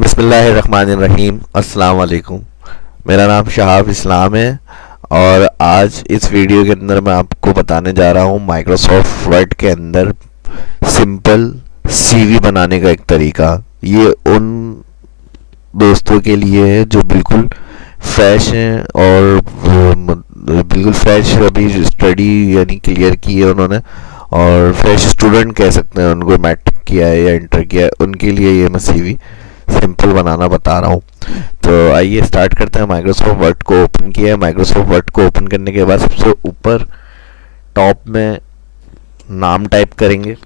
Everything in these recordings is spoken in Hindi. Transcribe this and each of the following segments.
बिस्मिल्लाहिर्रहमानिर्रहीम। अस्सलाम वालेकुम। मेरा नाम शहाब इस्लाम है और आज इस वीडियो के अंदर मैं आपको बताने जा रहा हूँ माइक्रोसॉफ्ट वर्ड के अंदर सिंपल सीवी बनाने का एक तरीका। ये उन दोस्तों के लिए है जो बिल्कुल फ्रेश हैं और बिल्कुल फ्रेश अभी स्टडी यानी क्लियर की है उन्होंने, और फ्रेश स्टूडेंट कह सकते हैं उनको, मैट्रिक किया है या इंटर किया है, उनके लिए ये मैं सीवी सिंपल बनाना बता रहा हूँ। तो आइए स्टार्ट करते हैं। माइक्रोसॉफ्ट वर्ड को ओपन किया है। माइक्रोसॉफ्ट वर्ड को ओपन करने के बाद सबसे ऊपर टॉप में नाम टाइप करेंगे।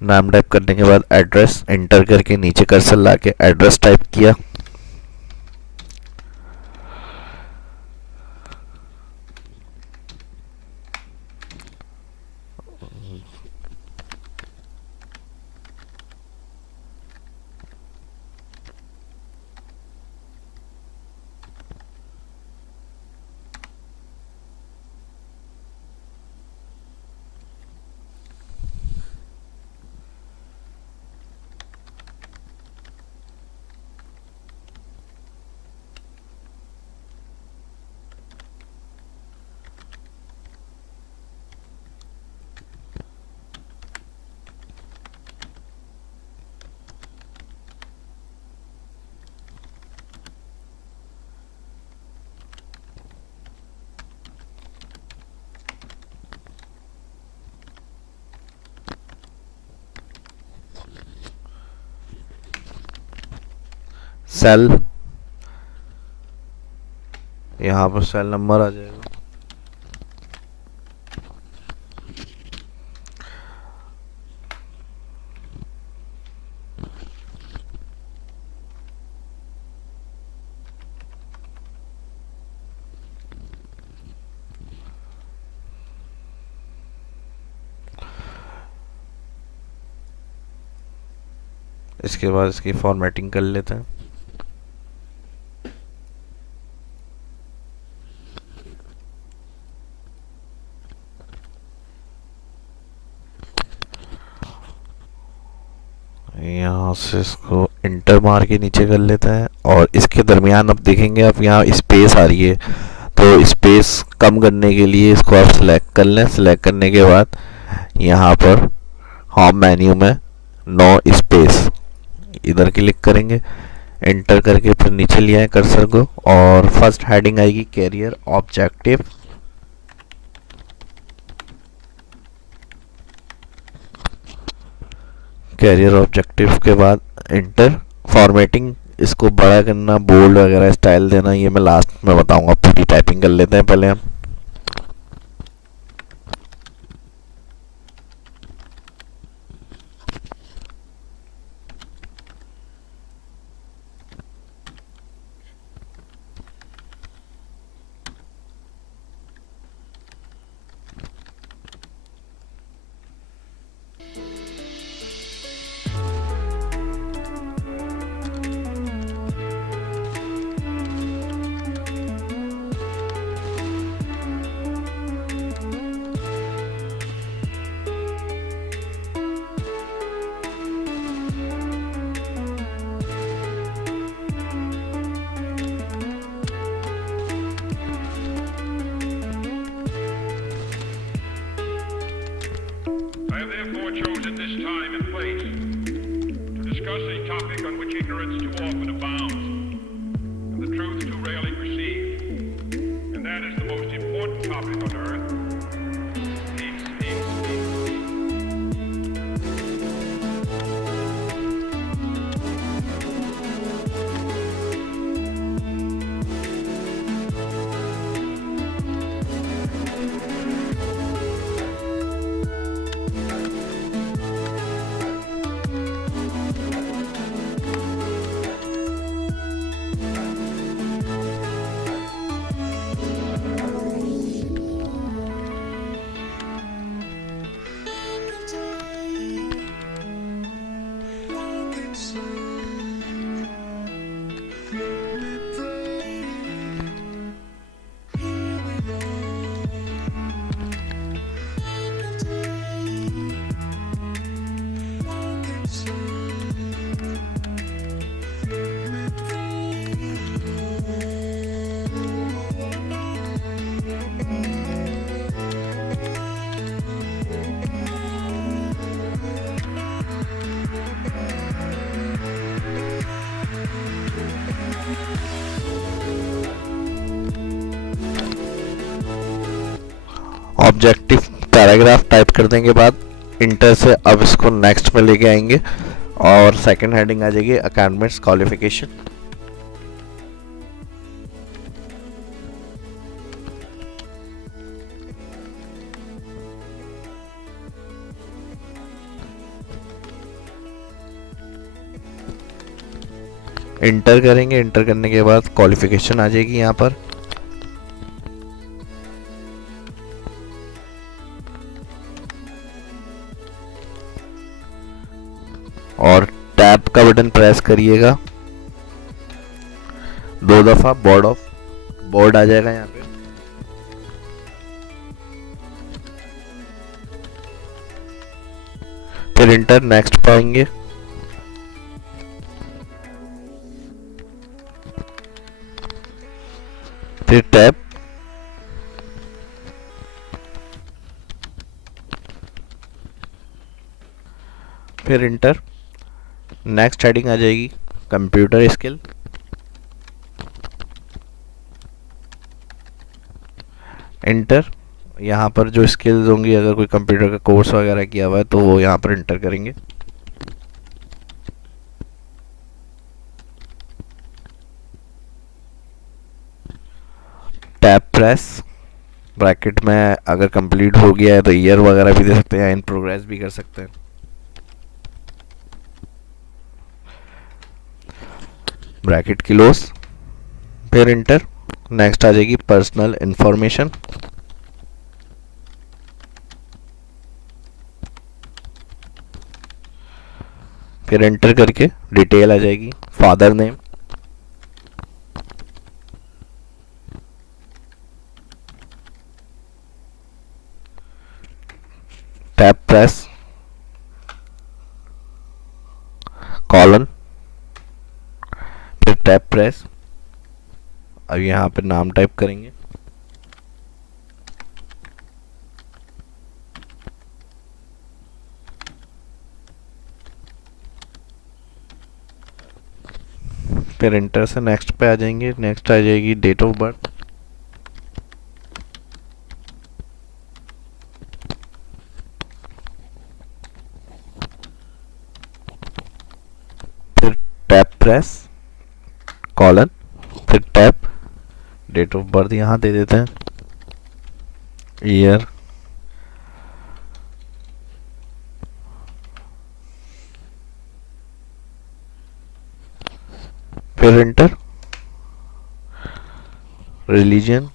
नाम टाइप करने के बाद एड्रेस एंटर करके नीचे कर्सर लाके एड्रेस टाइप किया। सेल, यहाँ पर सेल नंबर आ जाएगा। इसके बाद इसकी फॉर्मेटिंग कर लेते हैं। यहाँ से इसको इंटर मार के नीचे कर लेते हैं और इसके दरमियान अब देखेंगे, अब यहाँ स्पेस आ रही है, तो स्पेस कम करने के लिए इसको आप सिलेक्ट कर लें। सिलेक्ट करने के बाद यहाँ पर होम मेन्यू में नो स्पेस इधर क्लिक करेंगे। एंटर करके फिर नीचे लिया है कर्सर को और फर्स्ट हेडिंग आएगी कैरियर ऑब्जेक्टिव। कैरियर ऑब्जेक्टिव के बाद इंटर। फॉर्मेटिंग इसको बड़ा करना, बोल्ड वगैरह स्टाइल देना, ये मैं लास्ट में बताऊंगा। पूरी टाइपिंग कर लेते हैं पहले हम। I have therefore chosen this time and place to discuss a topic on which ignorance too often abounds, and the truth too rarely perceived, and that is the most important topic on earth: peace, peace, peace. Objective paragraph type कर देने के बाद इंटर से अब इसको नेक्स्ट में लेके आएंगे और सेकंड हेडिंग आ जाएगी एकेडमिक्स क्वालिफिकेशन। इंटर करेंगे, इंटर करने के बाद क्वालिफिकेशन आ जाएगी यहाँ पर। और टैब का बटन प्रेस करिएगा 2 दफा, बोर्ड आ जाएगा यहाँ पे। फिर इंटर, नेक्स्ट पाएंगे, फिर टैब, फिर इंटर, नेक्स्ट हेडिंग आ जाएगी कंप्यूटर स्किल। इंटर, यहाँ पर जो स्किल्स होंगी, अगर कोई कंप्यूटर का कोर्स वगैरह किया हुआ है तो वो यहाँ पर इंटर करेंगे। टैब प्रेस, ब्रैकेट में अगर कंप्लीट हो गया है तो ईयर वगैरह भी दे सकते हैं, इन प्रोग्रेस भी कर सकते हैं। ब्रैकेट क्लोज, फिर इंटर, नेक्स्ट आ जाएगी पर्सनल इंफॉर्मेशन। फिर एंटर करके डिटेल आ जाएगी, father name, tab press, colon, फिर टैब प्रेस। अब यहाँ पे नाम टाइप करेंगे, फिर इंटर से नेक्स्ट पे आ जाएंगे। नेक्स्ट आ जाएगी डेट ऑफ बर्थ, फिर टैब प्रेस, कॉलन, फिर टैब, डेट ऑफ बर्थ यहाँ दे देते हैं, ईयर, फिर इंटर, रिलीजन,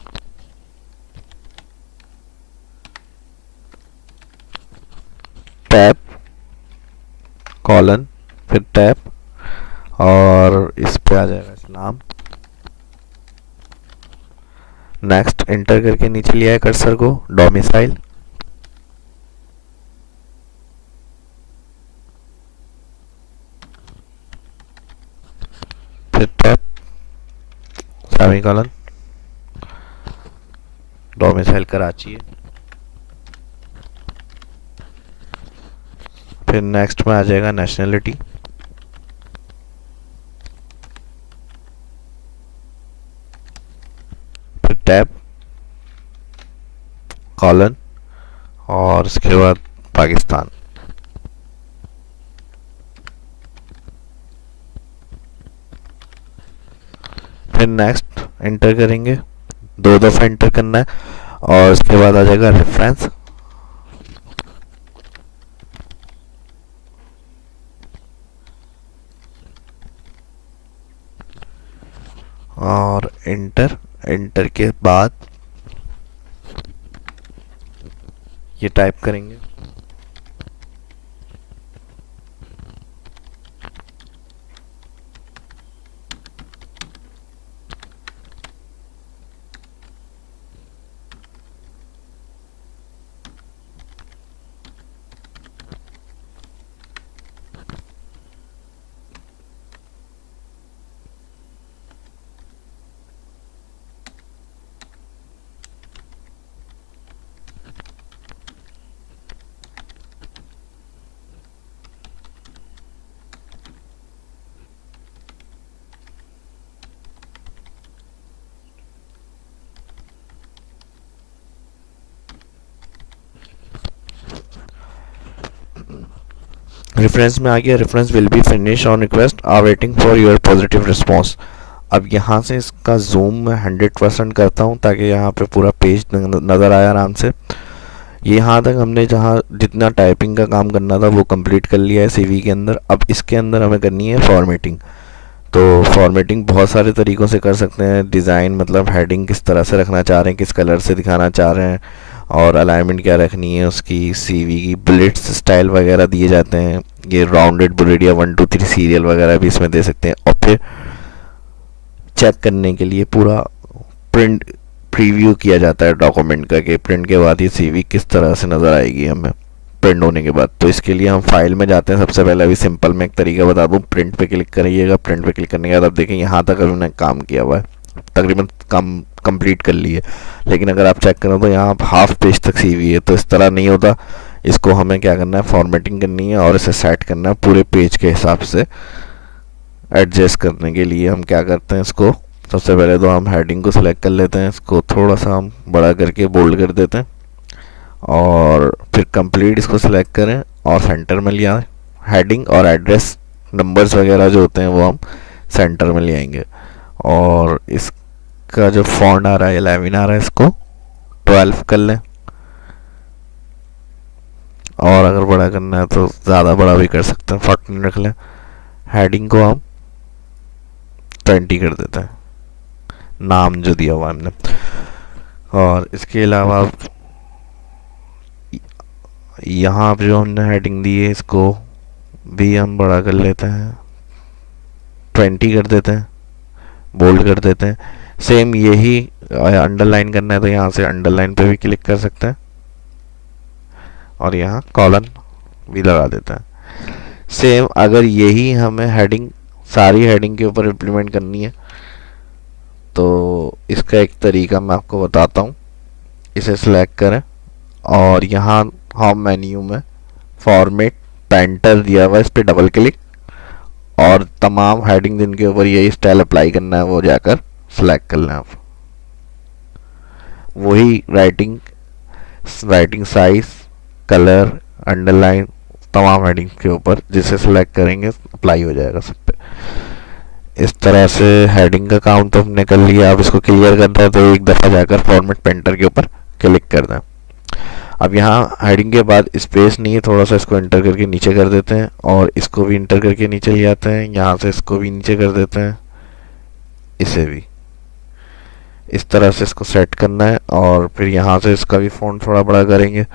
टैब, कॉलन, फिर टैब, और इस पे आ जाएगा इस्लाम। नेक्स्ट, इंटर करके नीचे लिया है कर्सर को, डोमिसाइल, फिर टैब, सेमीकोलन, डोमिसाइल कराची है। फिर नेक्स्ट में आ जाएगा नेशनलिटी, फिर टैब, कॉलन, और उसके बाद पाकिस्तान। फिर नेक्स्ट एंटर करेंगे, 2 दफा एंटर करना है, और उसके बाद आ जाएगा रेफरेंस, और एंटर के बाद ये टाइप करेंगे, रेफरेंस में आ गया, reference will be finish on request, are waiting for your positive response. अब यहाँ से इसका जूम मैं 100% करता हूँ ताकि यहाँ पे पूरा पेज नज़र आए आराम से। ये यहाँ तक हमने जहाँ जितना टाइपिंग का काम करना था वो कंप्लीट कर लिया है सीवी के अंदर। अब इसके अंदर हमें करनी है फॉर्मेटिंग। तो फॉर्मेटिंग बहुत सारे तरीक़ों से कर सकते हैं। डिज़ाइन मतलब हेडिंग किस तरह से रखना चाह रहे हैं, किस कलर से दिखाना चाह रहे हैं, और अलाइनमेंट क्या रखनी है उसकी, सीवी की बुलेट्स स्टाइल वगैरह दिए जाते हैं। ये राउंडेड बुलेट या 1 2 3 सीरियल वगैरह भी इसमें दे सकते हैं। और फिर चेक करने के लिए पूरा प्रिंट प्रीव्यू किया जाता है डॉक्यूमेंट का कि प्रिंट के बाद ये सीवी किस तरह से नज़र आएगी हमें प्रिंट होने के बाद। तो इसके लिए हम फाइल में जाते हैं। सबसे पहले अभी सिंपल मैं एक तरीका बता दूं, प्रिंट पे क्लिक करिएगा। प्रिंट पे क्लिक करने के बाद आप देखें यहाँ तक हमने काम किया हुआ है, तकरीबन काम कंप्लीट कर लिए। लेकिन अगर आप चेक करें तो यहाँ हाफ पेज तक सीवी है, तो इस तरह नहीं होता। इसको हमें क्या करना है, फॉर्मेटिंग करनी है और इसे सेट करना है पूरे पेज के हिसाब से। एडजस्ट करने के लिए हम क्या करते हैं, इसको सबसे पहले तो हम हेडिंग को सिलेक्ट कर लेते हैं, इसको थोड़ा सा हम बड़ा करके बोल्ड कर देते हैं, और फिर कंप्लीट इसको सिलेक्ट करें और सेंटर में ले आए। हेडिंग और एड्रेस नंबर्स वगैरह जो होते हैं वो हम सेंटर में ले आएंगे। और इसका जो फॉन्ट आ रहा है 11 आ रहा है, इसको 12 कर लें, और अगर बड़ा करना है तो ज़्यादा बड़ा भी कर सकते हैं, 14 रख लें। हेडिंग को हम 20 कर देते हैं, नाम जो दिया हुआ हमने। और इसके अलावा यहाँ पर जो हमने हेडिंग दी है इसको भी हम बड़ा कर लेते हैं, 20 कर देते हैं, बोल्ड कर देते हैं। सेम यही अंडरलाइन करना है तो यहाँ से अंडरलाइन पे भी क्लिक कर सकते हैं, और यहाँ कॉलन भी लगा देते हैं। सेम अगर यही हमें हेडिंग सारी हेडिंग के ऊपर इम्प्लीमेंट करनी है तो इसका एक तरीका मैं आपको बताता हूँ। इसे सिलेक्ट करें और यहाँ होम मेन्यू में फॉर्मेट पेंटर दिया हुआ है, इस पर डबल क्लिक, और तमाम हेडिंग जिनके ऊपर यही स्टाइल अप्लाई करना है वो जाकर सिलेक्ट कर लें आप। वही राइटिंग साइज, कलर, अंडरलाइन तमाम हेडिंग के ऊपर जिसे सिलेक्ट करेंगे अप्लाई हो जाएगा सब पे। इस तरह से हेडिंग का काम तो हमने कर लिया। अब इसको क्लियर करना है तो एक दफ़ा जाकर फॉर्मेट पेंटर के ऊपर क्लिक कर दें। अब यहाँ हेडिंग के बाद स्पेस नहीं है, थोड़ा सा इसको इंटर करके नीचे कर देते हैं, और इसको भी इंटर करके नीचे ले आते हैं। यहाँ से इसको भी नीचे कर देते हैं, इसे भी इस तरह से इसको सेट करना है। और फिर यहाँ से इसका भी फ़ॉन्ट थोड़ा बड़ा करेंगे,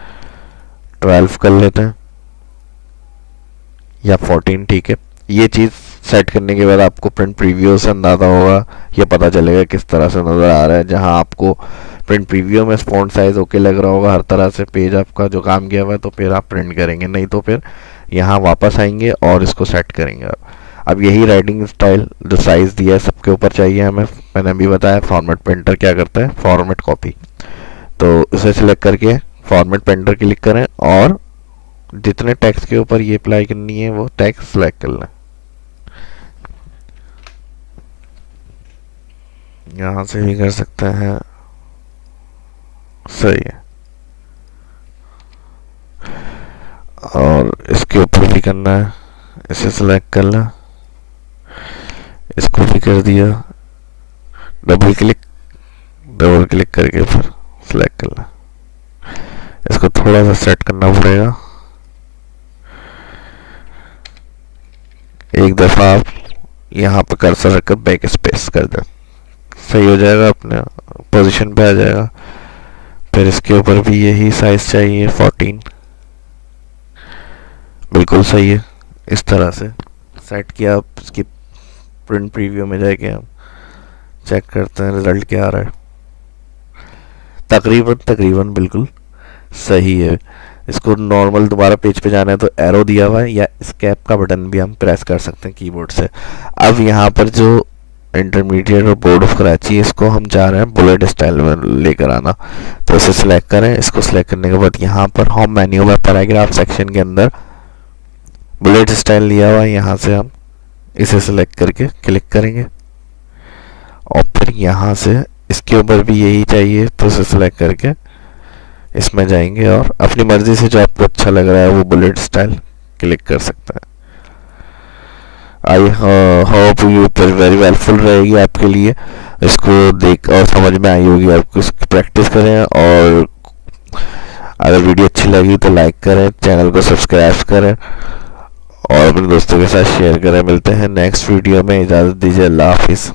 12 कर लेते हैं या 14, ठीक है। ये चीज़ सेट करने के बाद आपको प्रिंट प्रीव्यू से अंदाज़ा होगा, ये पता चलेगा किस तरह से नज़र आ रहा है। जहाँ आपको प्रिंट प्रीव्यू में फ़ॉन्ट साइज़ ओके लग रहा होगा हर तरह से, पेज आपका जो काम किया हुआ है, तो फिर आप प्रिंट करेंगे, नहीं तो फिर यहाँ वापस आएंगे और इसको सेट करेंगे। अब यही राइटिंग स्टाइल जो साइज़ दिया है सबके ऊपर चाहिए हमें। मैंने अभी बताया फॉर्मेट पेंटर क्या करता है, फॉर्मेट कॉपी। तो इसे सिलेक्ट करके फॉर्मेट पेंटर क्लिक करें और जितने टेक्स्ट के ऊपर ये अप्लाई करनी है वो टेक्स्ट सिलेक्ट कर लें। यहाँ से भी कर सकते हैं, सही है। और इसके ऊपर भी करना है, इसे सिलेक्ट कर लें, इसको भी कर दिया, डबल क्लिक करके फिर सिलेक्ट कर लें। इसको थोड़ा सा सेट करना पड़ेगा, एक दफ़ा आप यहाँ पर कर्सर रखकर बैक स्पेस कर दें, सही हो जाएगा, अपने पोजीशन पे आ जाएगा। फिर इसके ऊपर भी यही साइज चाहिए, 14, बिल्कुल सही है। इस तरह से सेट किया। आप इसकी प्रिंट प्रीव्यू में जाके हम चेक करते हैं रिजल्ट क्या आ रहा है। तकरीबन बिल्कुल सही है। इसको नॉर्मल दोबारा पेज पे जाना है तो एरो दिया हुआ है, या एस्केप का बटन भी हम प्रेस कर सकते हैं कीबोर्ड से। अब यहाँ पर जो इंटरमीडिएट और बोर्ड ऑफ कराची, इसको हम चाह रहे हैं बुलेट स्टाइल में लेकर आना, तो इसे सिलेक्ट करें। इसको सिलेक्ट करने के बाद यहाँ पर होम मेन्यू में पैराग्राफ सेक्शन के अंदर बुलेट स्टाइल दिया हुआ है, यहाँ से हम इसे सिलेक्ट करके क्लिक करेंगे, और फिर यहाँ से इसके ऊपर भी यही चाहिए तो इसे सिलेक्ट करके इसमें जाएंगे और अपनी मर्ज़ी से जो आपको अच्छा लग रहा है वो बुलेट स्टाइल क्लिक कर सकते हैं। आई होप ये वेरी हेल्पफुल रहेगी आपके लिए। इसको देख और समझ में आई होगी आपको, इसकी प्रैक्टिस करें। और अगर वीडियो अच्छी लगी तो लाइक करें, चैनल को सब्सक्राइब करें और अपने दोस्तों के साथ शेयर करें। मिलते हैं नेक्स्ट वीडियो में, इजाज़त दीजिए, अल्लाह हाफिज़।